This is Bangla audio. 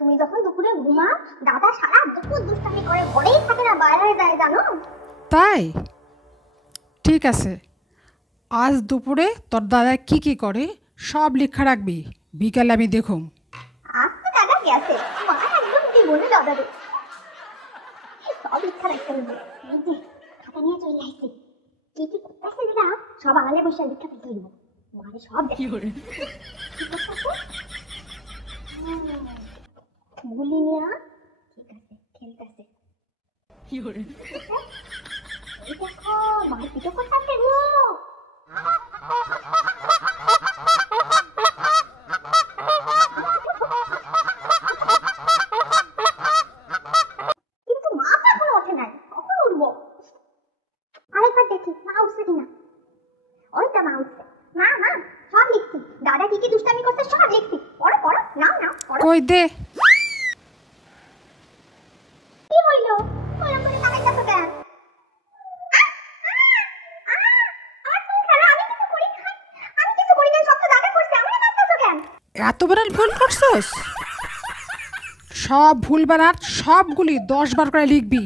তুমি যখন দুপুরে ঘুমাও দাদা সারা দুপুর দুষ্টামি করে, ঘরেই থাকে না, বাইরে যায় জানো? তাই? ঠিক আছে, আজ দুপুরে তোর দাদা কি কি করে সব লিখা রাখবি, বিকালে আমি দেখুম। আজ তো দাদা গেছে, মা একদম কি বলে দাদারে সব ইচ্ছা রাখতে হবে। এই যে খাতা নিয়ে চলে আসছি, কি কি করতেছে দাদা সব আড়ালে বসে লিখা ফেলতে হইব, মারে সব দেখি গুলি নিয়ে। ঠিক আছে, খেলতেছে। এই দেখো মার পিঠে করতেছে গো। কিন্তু মা তো এখনো ওঠে নাই, কখন উঠবো? আরেকবার দেখি মা উঠছে কিনা। ওইটা মা উঠছে। মা মা সব লিখছি, দাদা কি কি দুষ্টামি করছে সব লিখছি, পড়ো পড়ো, নাও নাও পড়ো। কই দে। কি হইলো? ওরকম করে তাকাইতাছো কেন? আমি কিছু করি নাই, সব তো দাদা করছে, আমারে মারতাছো কেন? এত বড় ভুল করছস? সব ভুল বানার সবগুলি 10 বার করে লিখবি।